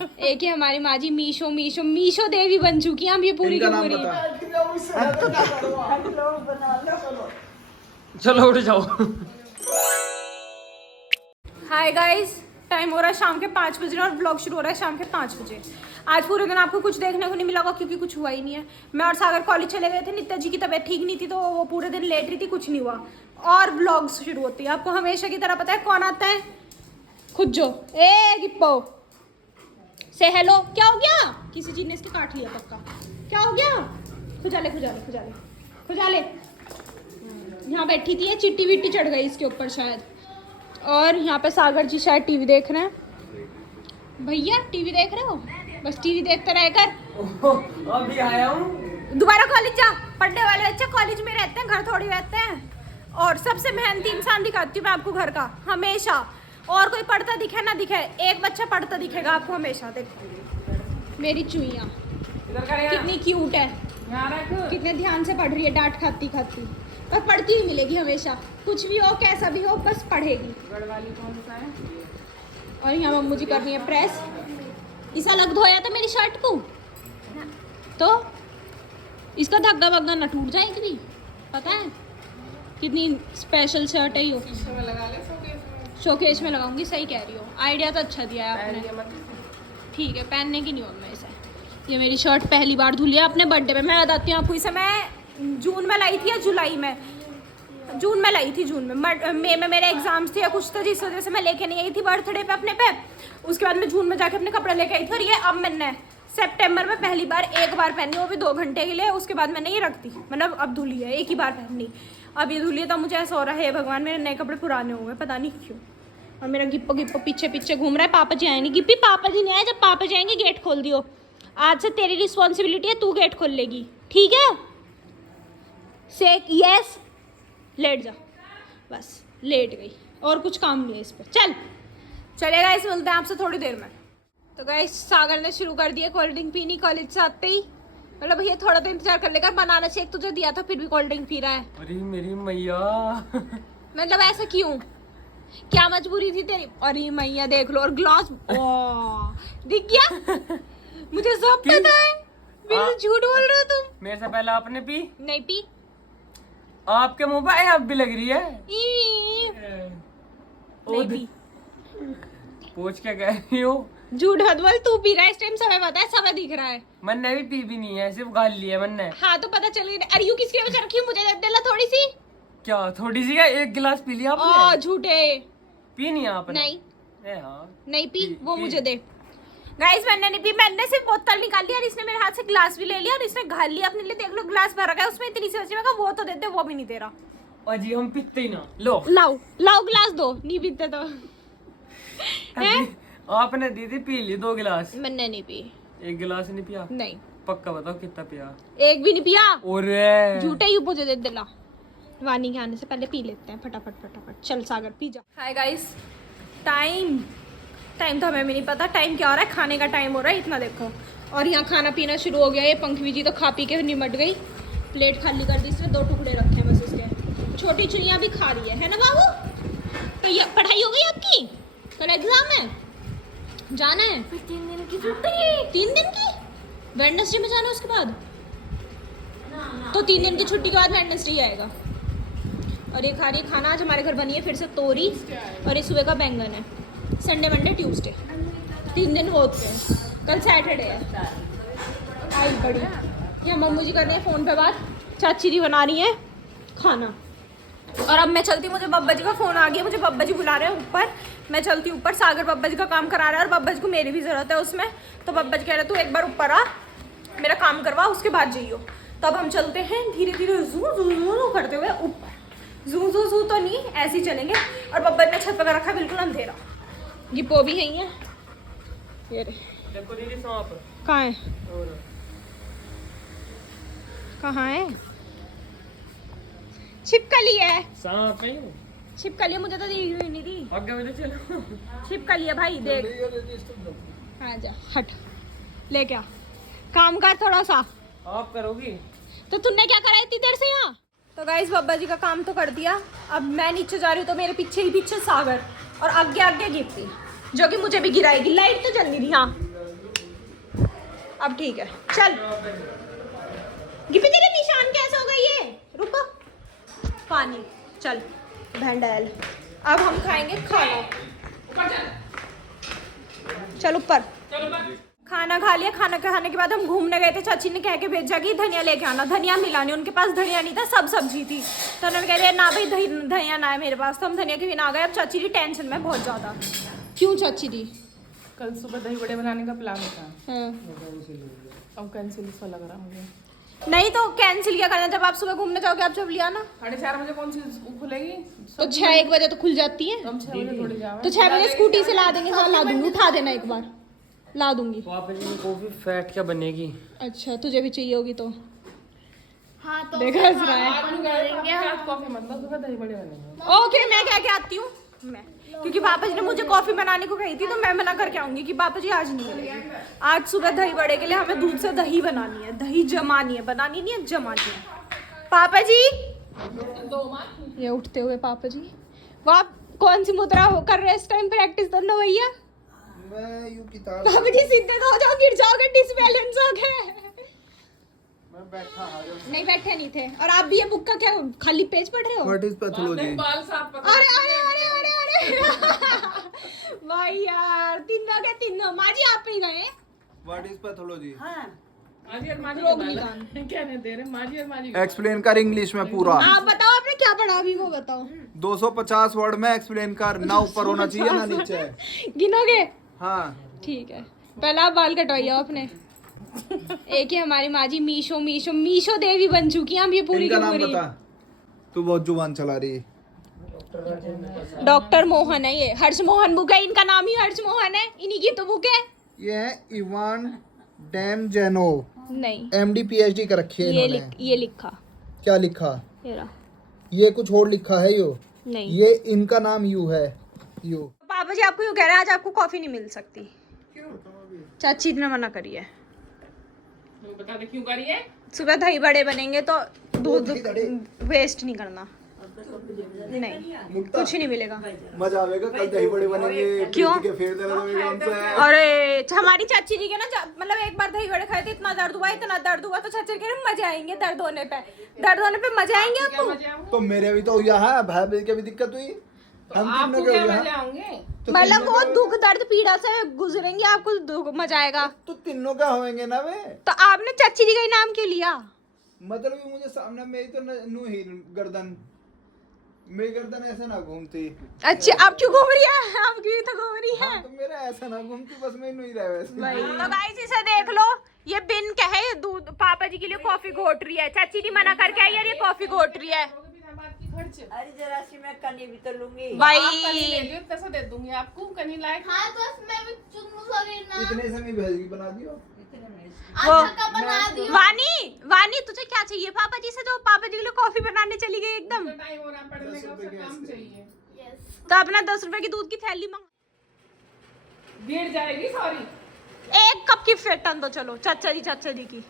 एक ही हमारी माँ जी मीशो मीशो मीशो देवी बन चुकी हैं हम ये पूरी की पूरी। चलो उठ जाओ। हाय गाइस, टाइम हो रहा है शाम के 5 बजे और ब्लॉग शुरू हो रहा है शाम के 5 बजे। आज पूरे दिन आपको कुछ देखने को नहीं मिला होगा क्योंकि कुछ हुआ ही नहीं है। मैं और सागर कॉलेज चले गए थे, नित्या जी की तबीयत ठीक नहीं थी तो वो पूरे दिन लेट रही थी, कुछ नहीं हुआ। और ब्लॉग्स शुरू होती है। आपको हमेशा की तरह पता है कौन आता है? खुद जो ए गिप्पो से हेलो। क्या हो गया? किसी चीज ने इसके काट लिया पक्का। क्या हो गया? खुजा ले खुजा ले खुजा ले खुजा ले। यहाँ बैठी थी, चिट्टी विट्टी चढ़ गई इसके ऊपर शायद। और यहाँ पे सागर जी शायद टीवी देख रहे हैं। भैया टीवी देख रहे हो? बस टीवी देखते रह कर। अभी आया हूँ। दोबारा कॉलेज जा। पढ़ने वाले बच्चे कॉलेज में रहते हैं, घर थोड़ी रहते हैं। और सबसे मेहनती इंसान दिखाती हूँ मैं आपको घर का, हमेशा। और कोई पढ़ता दिखे ना दिखे, एक बच्चा पढ़ता दिखेगा आपको हमेशा। देखो मेरी चुईया कितनी क्यूट है, कितने ध्यान से पढ़ रही है, डांट खाती खाती। और पढ़ती ही मिलेगी हमेशा, कुछ भी हो कैसा भी हो बस पढ़ेगी। और यहाँ मम्मू जी कर रही है प्रेस। इसा लग धोया था मेरी शर्ट को तो इसका धग्गा वग्गा ना टूट जाए कभी। पता है कितनी स्पेशल शर्ट है ये। शोकेस में लगाऊंगी, सही कह रही हो। आइडिया तो अच्छा दिया है आपने। ठीक है, पहनने की नहीं हूँ मैं इसे। ये मेरी शर्ट पहली बार धुली है अपने बर्थडे पे। मैं बताती हूँ आपको, इसे मैं जून में लाई थी या जुलाई में? जून में लाई थी, जून में। मई में मेरे एग्जाम्स थे या कुछ तो, जिस वजह से मैं लेके नहीं आई थी बर्थडे पे अपने पे। उसके बाद मैं जून में जाके अपने कपड़े लेके आई थी। और ये अब मैंने सितंबर में पहली बार एक बार पहनी, वो भी 2 घंटे के लिए। उसके बाद मैंने ये रख दी, मतलब अब धुली है, एक ही बार पहनी। अब ये धुली है तो मुझे ऐसा हो रहा है भगवान मेरे नए कपड़े पुराने हो गए, पता नहीं क्यों। और मेरा गिप्पो गिप्पो पीछे पीछे घूम रहा है। पापा जी आए नहीं। गिप्पी पापा जी नहीं आए, जब पापा जी आएंगे गेट खोल दियो। आज से तेरी रिस्पॉन्सिबिलिटी है, तू गेट खोल लेगी, ठीक है? से यस। लेट जा, बस लेट गई, और कुछ काम नहीं है इस पर। चल चलेगा, इस मिलते हैं आपसे थोड़ी देर में। तो गाइस सागर ने शुरू कर दिया कोल्ड ड्रिंक पीनी कॉलेज से आते ही। मतलब भैया थोड़ा तो इंतजार कर लेगा, बनाना शेक तुझे दिया था फिर भी कोल्ड ड्रिंक पी रहा है। अरे मेरी मैया। मतलब ऐसा क्यों, क्या मजबूरी थी तेरी? अरे मैया देख लो। और ग्लास दिख गया मुझे सब पता है। बिल्कुल झूठ बोल रहे हो तुम। मेरे से पहले आपने पी? नहीं पी। आपके मुंह पे अब भी लग रही है। नहीं पी। पूछ क्या कह रही हो? झूठ मत बोल, तू पी रहा है इस टाइम, समय पता है, समय दिख रहा है। मैंने भी पी भी नहीं है, सिर्फ गाल लिया मैंने। हाँ तो पता चल गया। अरे यू किसके लिए बचा रखी है? मुझे दे देला थोड़ी सी। क्या थोड़ी सी? क्या एक गिलास पी लिया आपने? ओ झूठे। पी नहीं आपने? नहीं हाँ। नहीं पी, वो पी। मुझे दे। गाइस मैंने नहीं पी, मैंने सिर्फ बोतल निकाल लिया और इसने मेरे हाथ से गिलास भी ले लिया और इसने घाल लिया अपने लिए। देख लो गिलास भरा गया उसमें इतनी सी बची। मैं कहा वो तो दे दे, वो भी नहीं दे रहा। और जी हम पीते ही ना। लो लाओ लाओ गिलास दो, नहीं पीते तो आपने दीदी पी ली 2 गिलास। मैंने नहीं पी। 1 गिलास नहीं पिया? नहीं, पक्का बताओ कितना पिया? एक भी नहीं पिया। ओरे झूठे ही मुझे दे दिला। वानी के आने से पहले पी लेते हैं फटाफट फटाफट। चल सागर पी जा। हाय गाइस, टाइम तो हमें भी नहीं पता टाइम क्या हो रहा है। खाने का टाइम हो रहा है, इतना देखो। और यहाँ खाना पीना शुरू हो गया। ये पंखवी जी तो खा पी के निमट गई, प्लेट खाली कर दी इसने। 2 टुकड़े रखे हैं बस इसके। छोटी चुईया भी खा रही है ना बाबू? तो ये पढ़ाई हो गई आपकी? कल एग्जाम है, जाना है? 3 दिन की छुट्टी। 3 दिन की? वेडनेसडे में जाना है उसके बाद? तो 3 दिन की छुट्टी के बाद वेडनेसडे ही आएगा। और ये खा रही है खाना। आज हमारे घर बनी है फिर से तोरी, और ये सुबह का बैंगन है। संडे मंडे ट्यूसडे 3 दिन होते हैं। कल सैटरडे है। आई बड़ी यहाँ मम्मू जी कर रही है फ़ोन पे बात, चाची जी बना रही है खाना। और अब मैं चलती, मुझे बब्बा जी का फ़ोन आ गया, मुझे बब्बा जी बुला रहे हैं ऊपर। मैं चलती ऊपर, सागर बब्बा जी का काम करा रहा है और बब्बा जी को मेरी भी ज़रूरत है उसमें। तो बब्बा जी कह रहे तू एक बार ऊपर आ, मेरा काम करवा, उसके बाद जाइयो। तो अब हम चलते हैं धीरे धीरे जू जू जू करते हुए ऊपर। जू जू जू तो नहीं, ऐसे ही चलेंगे। और बब्बा ने छत पर रखा बिल्कुल अंधेरा। गिप्पो भी है ये रे। देखो दीदी सांप कहाँ है? और कहाँ है? छिपकली है। सांप है। छिपकली है, मुझे तो दी हुई नहीं थी। आगे मेरे चलो। छिपकली है भाई, देख। हाँ जा, हट लेके आ, काम कर थोड़ा सा। आप करोगी? तो तुमने क्या करा इतनी देर से यहाँ? तो गाइस बब्बा जी का काम तो कर दिया। अब मैं नीचे जा रही हूँ तो मेरे पीछे ही पीछे सागर और आगे आगे गिप्पी, जो कि मुझे भी गिराएगी। लाइट तो जल नहीं रही। हाँ अब ठीक है चल। गिपी तेरे निशान कैसे हो गई है? रुको पानी चल भैंडल। अब हम खाएंगे खाना। चल ऊपर। खाना खा लिया। खाना खाने के बाद हम घूमने गए थे। चाची ने कह के भेजा कि धनिया लेके आना। धनिया मिला नहीं, उनके पास धनिया नहीं था, सब सब्जी थी। तो उन्होंने कह दिया ना भाई धनिया ना है मेरे पास। तो हम धनिया के बिना आ गए। अब चाची की टेंशन में बहुत ज़्यादा। क्यों चाची दी? कल सुबह दही बड़े बनाने का प्लान था। हाँ। अब कैंसिल सा लग रहा मुझे। नहीं तो कैंसिल क्या करना, जब आप सुबह घूमने जाओगे आप जब लिया ना। 4:30 बजे कौन सी खुलेगी? तो 6-1 बजे तो खुल जाती है। हम 6 बजे थोड़ी जाओ। तो 6 बजे स्कूटी से ला देंगे। हाँ ला दूंगी, उठा देना एक बार, ला दूंगी। पापा जी में कॉफी फैट क्या बनेगी? अच्छा तुझे भी चाहिए होगी तो। हाँ तो देखा हंस रहा है। कॉफी मतलब सुबह दही बड़े बनेंगे। ओके मैं क्या क्या आती हूँ मैं, क्योंकि पापा जी ने मुझे कॉफी बनाने को कही थी तो मैं मना करके आऊंगी कि पापा जी आज नहीं मिलेगी। आज सुबह दही बड़े के लिए हमें दूध से दही बनानी है, दही जमानी है, बनानी नहीं है जमानी है। पापा जी ये उठते हुए पापा जी, वो आप कौन सी मुद्रा कर रहे हैं इस टाइम? प्रैक्टिस करना भैया। मैं यूं किताब पापा जी सीधे तो हो जाओ, गिर जाओगे, डिसबैलेंस हो गए। मैं बैठा आ जाओ। नहीं बैठे नहीं थे। और आप भी ये बुक का क्या खाली पेज पढ़ रहे हो? What is pathology? बाल साफ पता अरे अरे अरे अरे अरे भाई यार तीनों के तीनों माँ जी आप ही गए। What is pathology? माजी और माजी रोग के बाल निदान। क्या नहीं दे रहे माजी और माजी। एक्सप्लेन कर इंग्लिश में पूरा। आप बताओ आपने क्या पढ़ा अभी वो बताओ। 250 वर्ड में एक्सप्लेन कर, ना ऊपर होना चाहिए ना नीचे। गिनोगे? हाँ ठीक है पहले आप बाल कटवाइए अपने। एक ही हमारी माँ जी मीशो मीशो मीशो देवी बन चुकी हैं हम ये पूरी इनका की नाम पूरी। बता, तू बहुत जुबान चला रही है। डॉक्टर मोहन है ये, हर्ष मोहन बुक है, इनका नाम ही हर्ष मोहन है, इन्हीं की तो बुक है। ये है इवान डैमजेनो, नहीं एमडी पीएचडी कर रखी है इन्होंने। ये लिखा क्या लिखा? ये रहा। ये कुछ और लिखा है यो। नहीं ये इनका नाम यू है, यू। पापा जी आपको यूँ कह रहे हैं आज आपको कॉफी नहीं मिल सकती। चाची ने मना करी है। बता दे क्यों करिए? सुबह दही बड़े बनेंगे तो दूध वेस्ट नहीं करना। नहीं कुछ नहीं मिलेगा। मजा आएगा कल दही बड़े बनेंगे। क्यों? के फेर देना तुम्हें हमसे। अरे हमारी चाची जी के ना मतलब एक बार दही बड़े खाए थे, इतना दर्द हुआ तो चाची कह रहे मजे आएंगे दर्द होने पे मजे आएंगे आपको। तो मेरे भी तो यहाँ भाई के भी दिक्कत हुई। हम तीनों के हुई यहाँ। तो मतलब तीनों वो के- दुख दर्द पीड़ा से गुजरेंगे, आपको दुख मजा आएगा। तो तीनों का होएंगे ना वे। तो आपने चाची जी का ही नाम क्यों लिया? मतलब कि मुझे सामने मेरी तो नू ही गर्दन, मेरी गर्दन ऐसे ना घूमती। अच्छा आप क्यों घूम रही है? आप क्यों तो घूम रही है? हाँ, तो मेरा ऐसा ना घूमती, बस मैं नू ही रहे वैसे। तो गाइस इसे देख लो, ये बिन कहे दूध पापा जी के लिए कॉफी घोट रही है। चाची जी मना करके आई यार ये कॉफी घोट रही है। अरे जरा सी मैं कनी भी तो लूंगी। भाई पैसा दे दूंगी आपको कहीं लायक। हाँ तो मैं भी चुन्नू वगैरह ना इतने से मैं भेजगी बना दियो। वो अच्छा का बना दियो। वानी तुझे क्या चाहिए पापा जी से, जो पापा जी के लिए कॉफी बनाने चली गई एकदम? टाइम हो रहा पढ़ने का, उसका काम चाहिए। यस तो अपना 10 रुपए की दूध की थैली मंगा। गिर जाएगी सॉरी। एक कप की फेटन दो चलो चाचा जी की।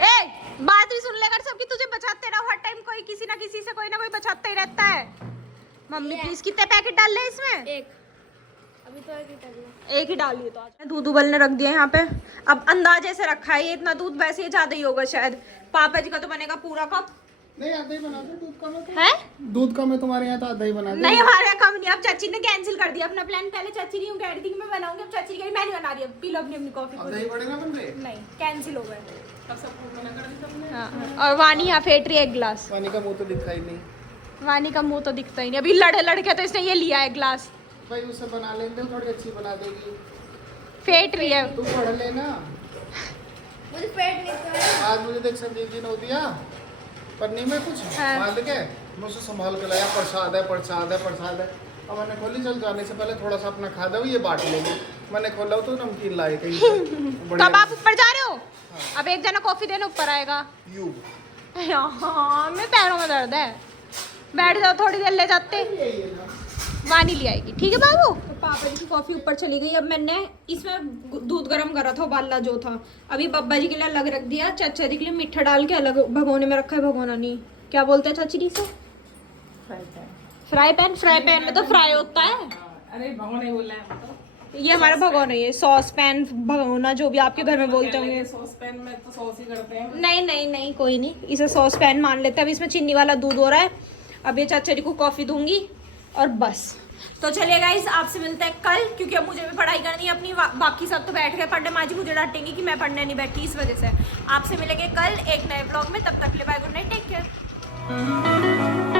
ए बात भी सुन लेकर सबकी, तुझे बचाते रहो हर टाइम, कोई किसी ना किसी से कोई ना कोई बचाता ही रहता है। मम्मी प्लीज कितने पैकेट डाल ले इसमें? एक अभी तो एक ही टकला। एक ही डालिए तो आज दूध उबलने रख दिया यहाँ पे। अब अंदाजे से रखा है ये इतना दूध, वैसे ही ज्यादा ही होगा शायद। पापा जी का तो बनेगा पूरा कप। नहीं आधा ही बना दो, दूध कम है तो। है दूध कम है तुम्हारे यहाँ तो आधा ही बना दो। नहीं हमारे यहाँ कम नहीं। अब चाची ने कैंसिल कर दिया अपना प्लान। पहले चाची नहीं कह रही थी कि मैं बनाऊंगी, अब चाची कह रही मैं नहीं बना रही, अब पी लो अपनी कॉफी। अब दही बड़े ना बन रहे। नहीं कैंसिल हो गए। तब सबको मना कर दी सबने। हाँ, और वानी यहाँ फेंट रही है एक गिलास। पानी का मुंह तो दिखता ही नहीं। वानी का मुंह तो दिखता ही नहीं। अभी लड़के तो इसने ये लिया है गिलास, भाई उसे बना लेते, थोड़ी अच्छी बना देगी। फेंट रही है। तू पढ़ लेना। मुझे पेट नहीं कर रहा। आज मुझे देख संजीव जी ने दिया पन्नी में कुछ हाँ। बांध के, मैं उसे संभाल के लाया। प्रसाद है। अब मैंने खोली, चल जाने से पहले थोड़ा सा अपना खा दो, ये बांट लेंगे। मैंने खोला तो नमकीन लाए कहीं से। तो अब आप ऊपर जा रहे हो? अब एक जना कॉफी देने ऊपर आएगा। यू हाँ मेरे पैरों में दर्द है, बैठ जाओ थोड़ी देर ले जाते। वानी ले आएगी ठीक है बाबू। तो पापा जी की कॉफी ऊपर चली गई। अब मैंने इसमें दूध गर्म करा था, उबाला जो था। अभी बब्बा जी के लिए अलग रख दिया, चाचा जी के लिए मीठा डाल के अलग भगोने में रखा है। भगोना नहीं क्या बोलते हैं चाची जी से? फ्राई पैन में तो फ्राई होता है। अरे भगवान नहीं बोल रहा है तो। ये हमारा भगोना, ये सॉस पैन भगोना जो भी आपके घर में बोलते होंगे। सॉस पैन में तो सॉस ही करते हैं। नहीं नहीं नहीं, कोई नहीं, इसे सॉस पैन मान लेते हैं। अब इसमें चीनी वाला दूध हो रहा है, अब ये चाचा जी को कॉफ़ी दूंगी और बस। तो चलिए गाइस, आपसे मिलते हैं कल, क्योंकि अब मुझे भी पढ़ाई करनी है अपनी। बाकी सब तो बैठ गए पढ़ने, माँ जी मुझे डांटेंगी कि मैं पढ़ने नहीं बैठी, इस वजह से। आपसे मिलेंगे कल एक नए ब्लॉग में, तब तक के लिए bye, good night, take care.